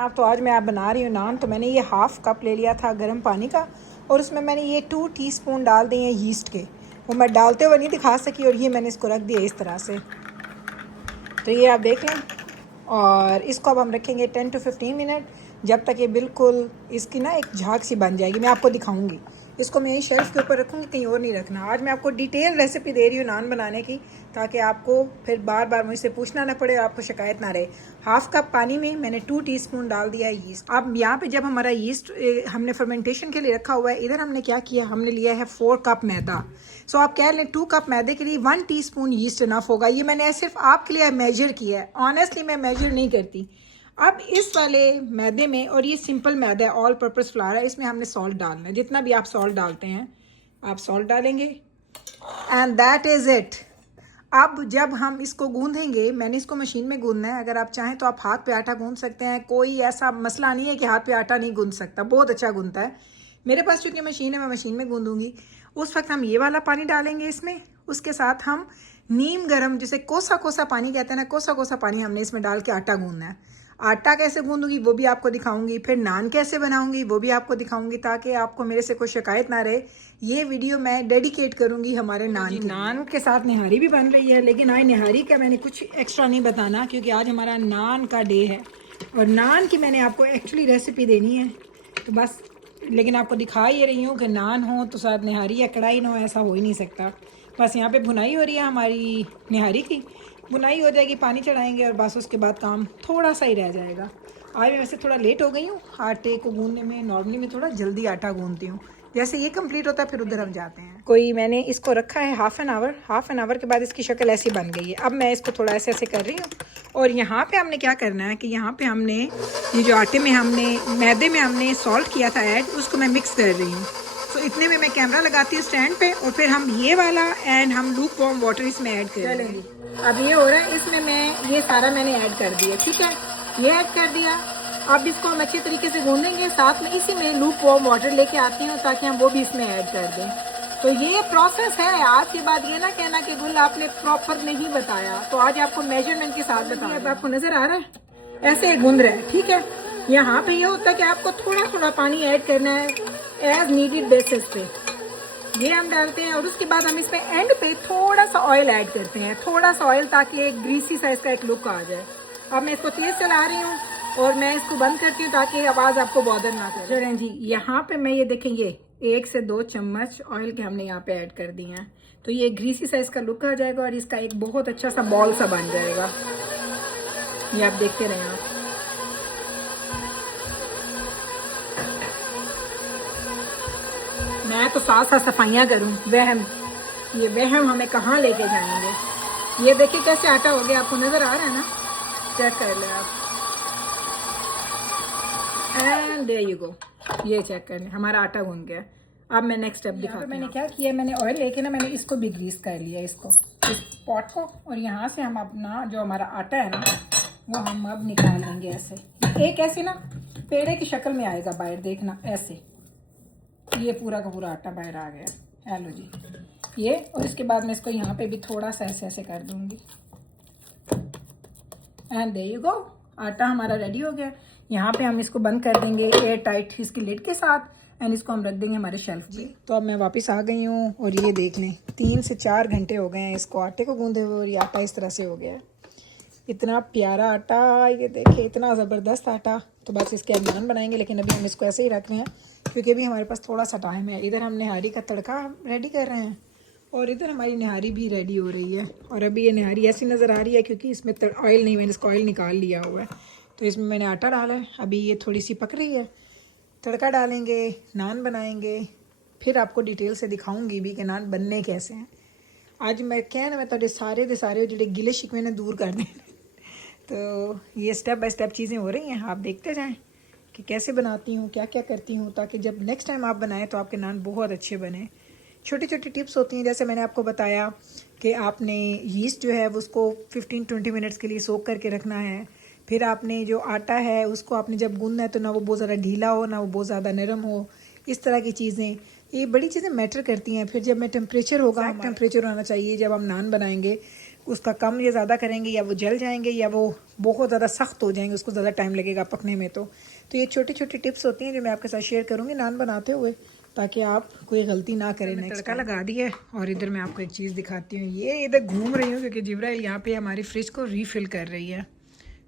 जनाब। तो आज मैं आप बना रही हूँ नान। तो मैंने ये हाफ़ कप ले लिया था गर्म पानी का और उसमें मैंने ये 2 टीस्पून डाल दिए हैं यीस्ट के। वो मैं डालते हुए नहीं दिखा सकी और ये मैंने इसको रख दिया इस तरह से। तो ये आप देख लें और इसको अब हम रखेंगे 10 to 15 मिनट, जब तक ये बिल्कुल इसकी ना एक झाग सी बन जाएगी। मैं आपको दिखाऊंगी। इसको मैं यही शेल्फ के ऊपर रखूँगी, कहीं और नहीं रखना। आज मैं आपको डिटेल रेसिपी दे रही हूँ नान बनाने की, ताकि आपको फिर बार बार मुझसे पूछना ना पड़े और आपको शिकायत ना रहे। हाफ़ कप पानी में मैंने 2 टीस्पून डाल दिया है यीस्ट। अब यहाँ पे जब हमारा यीस्ट हमने फर्मेंटेशन के लिए रखा हुआ है, इधर हमने क्या किया, हमने लिया है 4 कप मैदा। सो आप कह लें 2 कप मैदे के लिए 1 टीस्पून यीस्ट इनफ होगा। ये मैंने सिर्फ आपके लिए मेजर किया है, ऑनेस्टली मैं मेजर नहीं करती। अब इस वाले मैदे में, और ये सिंपल मैदा है, ऑल पर्पस फ्लावर है, इसमें हमने सॉल्ट डालना है। जितना भी आप सॉल्ट डालते हैं आप सॉल्ट डालेंगे एंड दैट इज़ इट। अब जब हम इसको गूंदेंगे, मैंने इसको मशीन में गूंदना है। अगर आप चाहें तो आप हाथ पे आटा गूंद सकते हैं, कोई ऐसा मसला नहीं है कि हाथ पे आटा नहीं गूंद सकता, बहुत अच्छा गूंदता है। मेरे पास चूँकि मशीन है, मैं मशीन में गूंदूंगी। उस वक्त हम ये वाला पानी डालेंगे इसमें, उसके साथ हम नीम गरम, जिसे कोसा कोसा पानी कहते हैं ना, कोसा कोसा पानी हमने इसमें डाल के आटा गूंदना है। आटा कैसे गूंदूंगी वो भी आपको दिखाऊंगी, फिर नान कैसे बनाऊंगी वो भी आपको दिखाऊंगी, ताकि आपको मेरे से कोई शिकायत ना रहे। ये वीडियो मैं डेडिकेट करूंगी हमारे नान के साथ। निहारी भी बन रही है, लेकिन आज निहारी का मैंने कुछ एक्स्ट्रा नहीं बताना, क्योंकि आज हमारा नान का डे है और नान की मैंने आपको एक्चुअली रेसिपी देनी है। तो बस, लेकिन आपको दिखा ये रही हूँ कि नान हो तो साथ निहारी या कढ़ाई ना हो, ऐसा हो ही नहीं सकता। बस यहाँ पे भुनाई हो रही है हमारी निहारी की, बुनाई हो जाएगी, पानी चढ़ाएंगे और बस उसके बाद काम थोड़ा सा ही रह जाएगा। आज मैं वैसे थोड़ा लेट हो गई हूँ आटे को गूंदने में। नॉर्मली मैं थोड़ा जल्दी आटा गूंदती हूँ। जैसे ये कंप्लीट होता है फिर उधर हम जाते हैं। कोई मैंने इसको रखा है हाफ़ एन आवर के बाद इसकी शक्ल ऐसी बन गई है। अब मैं इसको थोड़ा ऐसे ऐसे कर रही हूँ और यहाँ पे हमने क्या करना है कि यहाँ पे हमने ये जो आटे में हमने मैदे में हमने सॉल्ट किया था ऐड, उसको मैं मिक्स कर रही हूँ। तो इतने में मैं कैमरा लगाती हूँ स्टैंड पे और फिर हम ये वाला एंड हम लूक वार्म वाटर इसमें ऐड करेंगे। अब ये हो रहा है, इसमें मैं ये सारा मैंने ऐड कर दिया, ठीक है, ये ऐड कर दिया। अब इसको हम अच्छे तरीके से गूंदेंगे। साथ में इसी में लूक वार्म वाटर लेके आती हूँ ताकि हम वो भी इसमें ऐड कर दें। तो ये प्रोसेस है। आज के बाद ये ना कहना कि गुल आपने प्रॉपर नहीं बताया, तो आज आपको मेजरमेंट के साथ बताया। अब आपको नजर आ रहा है ऐसे गूंद रहा है, ठीक है। यहाँ पे ये होता है कि आपको थोड़ा थोड़ा पानी ऐड करना है एज नीडेड बेसिस पे, ये हम डालते हैं। और उसके बाद हम इसमें एंड पे थोड़ा सा ऑयल ऐड करते हैं, थोड़ा सा ऑयल, ताकि एक ग्रीसी साइज का एक लुक आ जाए। अब मैं इसको तेज चला रही हूँ और मैं इसको बंद करती हूँ ताकि आवाज आपको बॉदर ना करे। चलें जी, यहाँ पे मैं ये देखेंगे 1 से 2 चम्मच ऑयल के हमने यहाँ पे ऐड कर दिए हैं। तो ये ग्रीसी साइज का लुक आ जाएगा और इसका एक बहुत अच्छा सा बॉल सा बन जाएगा। ये आप देखते रहें आप। मैं तो साथ साथ सफाइयाँ करूँ, ये वहम हमें कहाँ लेके जाएंगे। ये देखिए कैसे आटा हो गया, आपको नजर आ रहा है ना, चेक कर ले आप। एंड देयर यू गो, ये चेक कर लें, हमारा आटा गूंद गया। अब मैं नेक्स्ट स्टेप दिखाती हूँ। मैंने क्या किया, मैंने ऑयल लेके ना मैंने इसको भी ग्रीस कर लिया, इसको, इस पॉट को। और यहाँ से हम अपना जो हमारा आटा है ना वो हम अब निकाल लेंगे ऐसे। एक ऐसे ना पेड़े की शक्ल में आएगा बाहर, देखना ऐसे। ये पूरा का पूरा आटा बाहर आ गया। हेलो जी, ये। और इसके बाद मैं इसको यहाँ पे भी थोड़ा सा ऐसे ऐसे कर दूंगी। एंड देयर यू गो, आटा हमारा रेडी हो गया। यहाँ पे हम इसको बंद कर देंगे एयर टाइट इसकी लिड के साथ एंड इसको हम रख देंगे हमारे शेल्फ पे। तो अब मैं वापस आ गई हूँ और ये देख लें 3 से 4 घंटे हो गए हैं इसको आटे को गूंदे हुए और ये आटा इस तरह से हो गया है। इतना प्यारा आटा, ये देखिए, इतना ज़बरदस्त आटा। तो बस इसके अब नान बनाएंगे, लेकिन अभी हम इसको ऐसे ही रख रहे हैं क्योंकि अभी हमारे पास थोड़ा सा टाइम है। इधर हम निहारी का तड़का रेडी कर रहे हैं और इधर हमारी निहारी भी रेडी हो रही है। और अभी ये निहारी ऐसी नज़र आ रही है क्योंकि इसमें ऑयल नहीं, मैंने इसको ऑयल निकाल लिया हुआ है। तो इसमें मैंने आटा डाला है, अभी ये थोड़ी सी पक रही है। तड़का डालेंगे, नान बनाएंगे, फिर आपको डिटेल से दिखाऊँगी भी कि नान बनने कैसे हैं। आज मैं कहना मैं तुहाडे सारे दे सारे जो गिले शिकवे ने दूर कर दें। तो ये स्टेप बाय स्टेप चीज़ें हो रही हैं, आप देखते जाएं कि कैसे बनाती हूँ, क्या क्या करती हूँ, ताकि जब नेक्स्ट टाइम आप बनाएं तो आपके नान बहुत अच्छे बने। छोटी छोटी टिप्स होती हैं, जैसे मैंने आपको बताया कि आपने यीस्ट जो है वो उसको 15-20 मिनट्स के लिए सोक करके रखना है। फिर आपने जो आटा है उसको आपने जब गूंदना है तो ना वो बहुत ज़्यादा ढीला हो ना वो बहुत ज़्यादा नरम हो। इस तरह की चीज़ें, ये बड़ी चीज़ें मैटर करती हैं। फिर जब मैं टेम्परेचर होगा, टेम्परेचर होना चाहिए जब हम नान बनाएंगे, उसका कम या ज़्यादा करेंगे या वो जल जाएंगे या वो बहुत ज़्यादा सख्त हो जाएंगे, उसको ज़्यादा टाइम लगेगा पकने में। तो ये छोटी छोटी टिप्स होती हैं जो मैं आपके साथ शेयर करूँगी नान बनाते हुए, ताकि आप कोई गलती ना करें। मैंने तड़का लगा दिया है और इधर मैं आपको एक चीज़ दिखाती हूँ। ये इधर घूम रही हूँ क्योंकि जिब्राइल यहाँ पे हमारी फ्रिज को रीफ़िल कर रही है।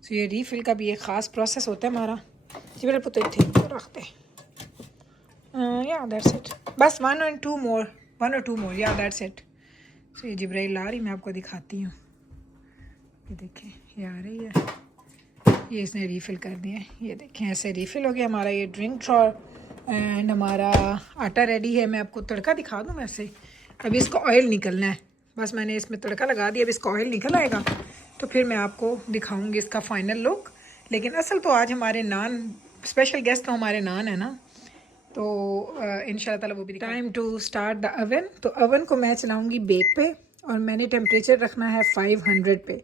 सो ये रीफ़िल का भी एक ख़ास प्रोसेस होता है हमारा। जिब्राइल पुत्र ठीक रखते या दैट्स इट, बस 1 और 2 मोर या दैट्स इट। सो ये जिब्राइल ला रही, मैं आपको दिखाती हूँ। ये देखें ये आ रही है, ये इसने रीफ़िल कर दिया है। ये देखें ऐसे रीफ़िल हो गया हमारा ये ड्रिंक ड्रॉर। एंड हमारा आटा रेडी है। मैं आपको तड़का दिखा दूँ वैसे। अभी इसका ऑयल निकलना है, बस मैंने इसमें तड़का लगा दिया। अब इसका ऑयल निकल आएगा तो फिर मैं आपको दिखाऊंगी इसका फाइनल लुक। लेकिन असल तो आज हमारे नान, स्पेशल गेस्ट तो हमारे नान है ना, तो इंशाल्लाह ताला वो भी। Time to start the oven. तो ओवन को मैं चलाऊँगी बेक पे और मैंने टेम्परेचर रखना है 500 पे।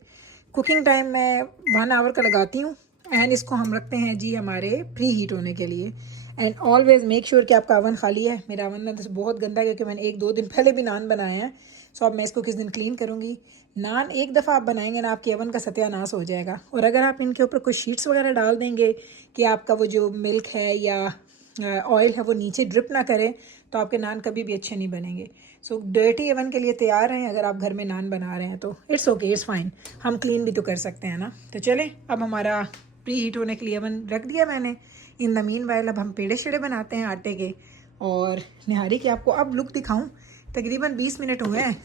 कुकिंग टाइम मैं 1 आवर का लगाती हूँ। एंड इसको हम रखते हैं जी हमारे प्री हीट होने के लिए। एंड ऑलवेज़ मेक श्योर कि आपका अवन खाली है। मेरा अवन ना तो बहुत गंदा है क्योंकि मैंने 1-2 दिन पहले भी नान बनाए हैं। सो अब मैं इसको किस दिन क्लीन करूँगी। नान एक दफ़ा आप बनाएंगे ना, आपके अवन का सत्यानाश हो जाएगा। और अगर आप इनके ऊपर कोई शीट्स वगैरह डाल देंगे कि आपका वो जो मिल्क है या ऑयल है वो नीचे ड्रिप ना करे, तो आपके नान कभी भी अच्छे नहीं बनेंगे। सो डर्टी अवन के लिए तैयार हैं अगर आप घर में नान बना रहे हैं तो इट्स ओके, इट्स फाइन, हम क्लीन भी तो कर सकते हैं ना। तो चलें, अब हमारा प्री हीट होने के लिए अवन रख दिया मैंने। इन द मीन वाइल अब हम पेड़े शेड़े बनाते हैं आटे के। और निहारी की आपको अब लुक दिखाऊं, तकरीबन 20 मिनट हुए हैं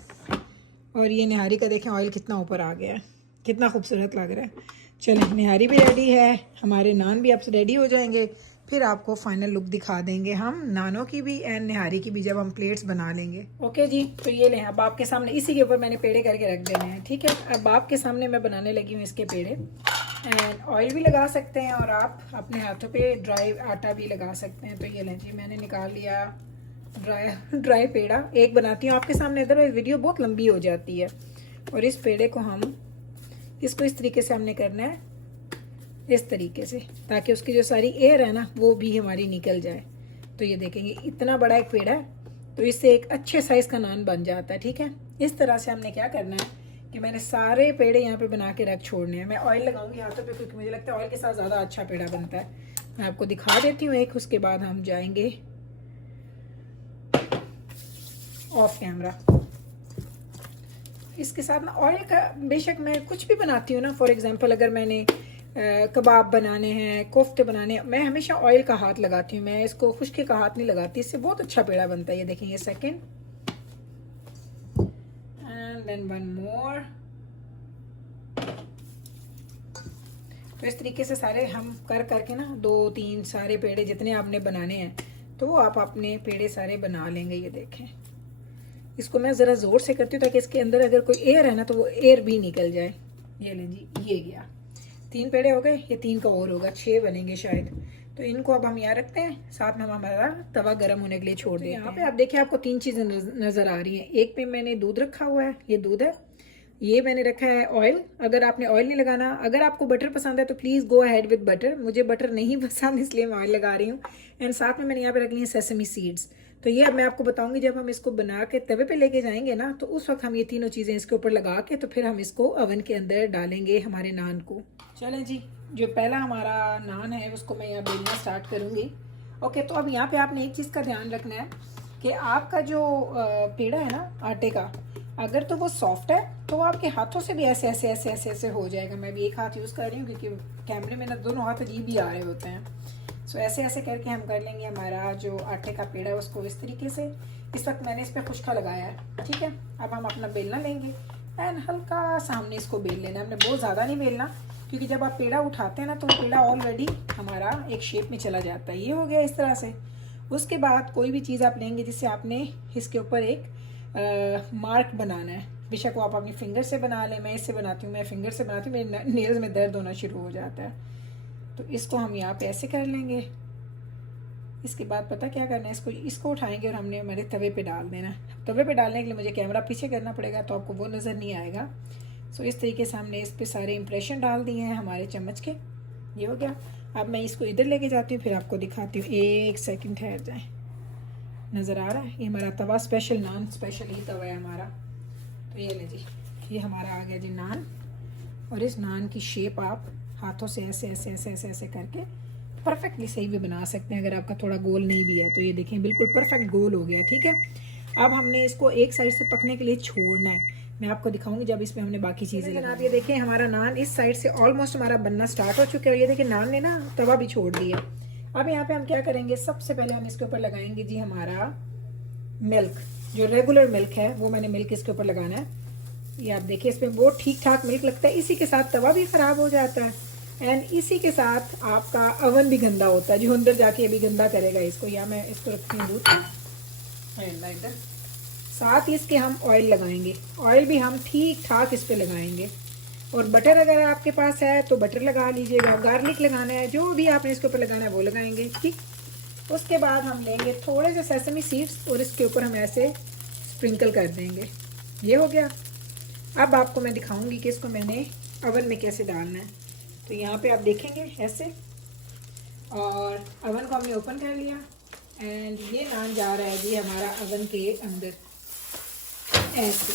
और ये निहारी का देखें ऑयल कितना ऊपर आ गया है, कितना खूबसूरत लग रहा है। चलें, निहारी भी रेडी है, हमारे नान भी अब रेडी हो जाएंगे। फिर आपको फाइनल लुक दिखा देंगे हम नानों की भी एंड निहारी की भी, जब हम प्लेट्स बना लेंगे। ओके जी, तो ये लें अब आपके सामने, इसी के ऊपर मैंने पेड़े करके रख देने हैं। ठीक है, अब आपके सामने मैं बनाने लगी हूँ इसके पेड़े। एंड ऑयल भी लगा सकते हैं और आप अपने हाथों पे ड्राई आटा भी लगा सकते हैं। तो ये लें जी, मैंने निकाल लिया ड्राई पेड़ा। एक बनाती हूँ आपके सामने, इधर वीडियो बहुत लंबी हो जाती है। और इस पेड़े को हम इसको इस तरीके से हमने करना है, इस तरीके से, ताकि उसकी जो सारी एयर है ना वो भी हमारी निकल जाए। तो ये देखेंगे इतना बड़ा एक पेड़ा है, तो इससे एक अच्छे साइज़ का नान बन जाता है। ठीक है, इस तरह से हमने क्या करना है कि मैंने सारे पेड़े यहाँ पे बना के रख छोड़ने हैं। मैं ऑयल लगाऊंगी हाथों पे क्योंकि मुझे लगता है ऑयल के साथ ज़्यादा अच्छा पेड़ा बनता है। मैं आपको दिखा देती हूँ एक, उसके बाद हम जाएंगे ऑफ कैमरा। इसके साथ ना ऑयल का, बेशक मैं कुछ भी बनाती हूँ ना, फॉर एग्जांपल अगर मैंने कबाब बनाने हैं, कोफ्ते बनाने हैं, मैं हमेशा ऑयल का हाथ लगाती हूँ। मैं इसको खुश्की का हाथ नहीं लगाती, इससे बहुत अच्छा पेड़ा बनता है। ये देखेंगे सेकंड एंड देन 1 मोर। तो इस तरीके से सारे हम करके ना 2-3 सारे पेड़े जितने आपने बनाने हैं तो वो आप अपने पेड़े सारे बना लेंगे। ये देखें, इसको मैं ज़रा ज़ोर से करती हूँ ताकि इसके अंदर अगर कोई एयर है ना तो वो एयर भी निकल जाए। ये लें जी, ये गया, 3 पेड़े हो गए, ये 3 का और होगा, 6 बनेंगे शायद। तो इनको अब हम यहाँ रखते हैं, साथ में हम हमारा तवा गर्म होने के लिए छोड़ देते हैं। यहाँ पे आप देखिए आपको 3 चीज़ें नज़र आ रही हैं। एक पे मैंने दूध रखा हुआ है, ये दूध है। ये मैंने रखा है ऑयल, अगर आपने ऑयल नहीं लगाना, अगर आपको बटर पसंद है तो please go ahead with butter. मुझे बटर नहीं पसंद इसलिए मैं ऑयल लगा रही हूँ। एंड साथ में मैंने यहाँ पे रख ली है सेसमी सीड्स। तो ये अब मैं आपको बताऊंगी, जब हम इसको बना के तवे पे लेके जाएंगे ना तो उस वक्त हम ये तीनों चीज़ें इसके ऊपर लगा के तो फिर हम इसको ओवन के अंदर डालेंगे हमारे नान को। चलें जी, जो पहला हमारा नान है उसको मैं यहाँ बेलना स्टार्ट करूँगी। ओके, तो अब यहाँ पे आपने एक चीज़ का ध्यान रखना है कि आपका जो पेड़ा है ना आटे का, अगर तो वो सॉफ्ट है तो आपके हाथों से भी ऐसे ऐसे ऐसे ऐसे ऐसे हो जाएगा। मैं भी एक हाथ यूज़ कर रही हूँ क्योंकि कैमरे में ना दोनों हाथ अजीब ही आ रहे होते हैं। सो ऐसे ऐसे करके हम कर लेंगे हमारा जो आटे का पेड़ा है उसको इस तरीके से। इस वक्त मैंने इस पर खुश्का लगाया है। ठीक है, अब हम अपना बेलना लेंगे एंड हल्का सामने इसको बेल लेना है। हमने बहुत ज़्यादा नहीं बेलना क्योंकि जब आप पेड़ा उठाते हैं ना तो पेड़ा ऑलरेडी हमारा एक शेप में चला जाता है। ये हो गया इस तरह से। उसके बाद कोई भी चीज़ आप लेंगे जिससे आपने इसके ऊपर एक मार्क बनाना है, बेशक वो आप अपनी फिंगर से बना लें। मैं इससे बनाती हूँ, मैं फिंगर से बनाती हूँ, मेरे नेल्स में दर्द होना शुरू हो जाता है। तो इसको हम यहाँ पे ऐसे कर लेंगे। इसके बाद पता क्या करना है, इसको उठाएंगे और हमने हमारे तवे पे डाल देना है। तवे पे डालने के लिए मुझे कैमरा पीछे करना पड़ेगा तो आपको वो नज़र नहीं आएगा। सो इस तरीके से हमने इस पर सारे इंप्रेशन डाल दिए हैं हमारे चम्मच के। ये हो गया। अब मैं इसको इधर लेके जाती हूँ, फिर आपको दिखाती हूँ। 1 सेकंड ठहर जाए। नज़र आ रहा है, ये हमारा तवा स्पेशल नान स्पेशल ही तवा है हमारा। तो ये ले जी, ये हमारा आ गया जी नान। और इस नान की शेप आप हाथों से ऐसे ऐसे ऐसे ऐसे ऐसे करके परफेक्टली सही भी बना सकते हैं। अगर आपका थोड़ा गोल नहीं भी है तो ये देखें बिल्कुल परफेक्ट गोल हो गया। ठीक है, अब हमने इसको एक साइड से पकने के लिए छोड़ना है। मैं आपको दिखाऊंगी जब इसमें हमने बाकी चीज़ें लगाई। आप ये देखें हमारा नान इस साइड से ऑलमोस्ट हमारा बनना स्टार्ट हो चुका है। ये देखिए नान ने ना तवा भी छोड़ दिया। अब यहाँ पे हम क्या करेंगे, सबसे पहले हम इसके ऊपर लगाएंगे जी हमारा मिल्क, जो रेगुलर मिल्क है वो मैंने मिल्क इसके ऊपर लगाना है। ये आप देखिए इसमें बहुत ठीक ठाक मिल्क लगता है। इसी के साथ तवा भी ख़राब हो जाता है एंड इसी के साथ आपका अवन भी गंदा होता है, जो अंदर जाके अभी गंदा करेगा इसको। या मैं इसको रखती हूँ दूध इधर। साथ ही इसके हम ऑयल लगाएंगे। ऑयल भी हम ठीक ठाक इस पर लगाएंगे। और बटर अगर आपके पास है तो बटर लगा लीजिएगा, गार्लिक लगाना है, जो भी आपने इसके ऊपर लगाना है वो लगाएंगे। ठीक, उसके बाद हम लेंगे थोड़े से सेसमी सीड्स और इसके ऊपर हम ऐसे स्प्रिंकल कर देंगे। ये हो गया। अब आपको मैं दिखाऊंगी कि इसको मैंने अवन में कैसे डालना है। तो यहाँ पे आप देखेंगे ऐसे, और अवन को हमने ओपन कर लिया एंड ये नान जा रहा है जी हमारा अवन के अंदर ऐसे।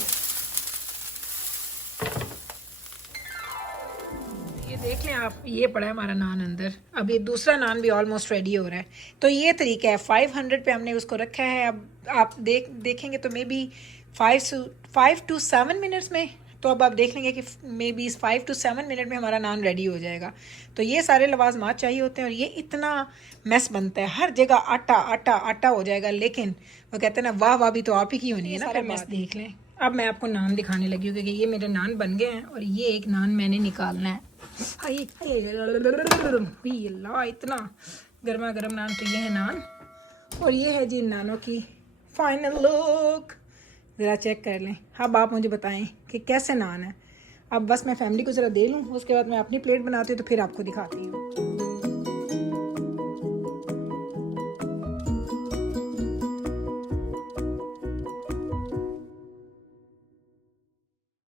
ये देख लें आप, ये पड़ा है हमारा नान अंदर। अब ये दूसरा नान भी ऑलमोस्ट रेडी हो रहा है। तो ये तरीका है, 500 पे हमने उसको रखा है। अब आप देखेंगे तो मे बी 5 to 7 मिनट्स में। तो अब आप देख लेंगे कि मे बी 5 to 7 मिनट में हमारा नान रेडी हो जाएगा। तो ये सारे लवाजमात चाहिए होते हैं और ये इतना मैस बनता है, हर जगह आटा आटा आटा हो जाएगा। लेकिन वो कहते हैं ना, वाह वाह भी तो आप ही की होनी है ना। फिर मैस देख लें। अब मैं आपको नान दिखाने लगी हूँ क्योंकि ये मेरे नान बन गए हैं और ये एक नान मैंने निकालना है। अल्लाह, इतना गर्मा गर्म नान। तो ये है नान और ये है जी नानों की फाइनल लुक। ज़रा चेक कर लें। अब आप मुझे बताएं कि कैसे नान है। अब बस मैं फैमिली को ज़रा दे लूँ, उसके बाद मैं अपनी प्लेट बनाती हूँ तो फिर आपको दिखाती हूँ।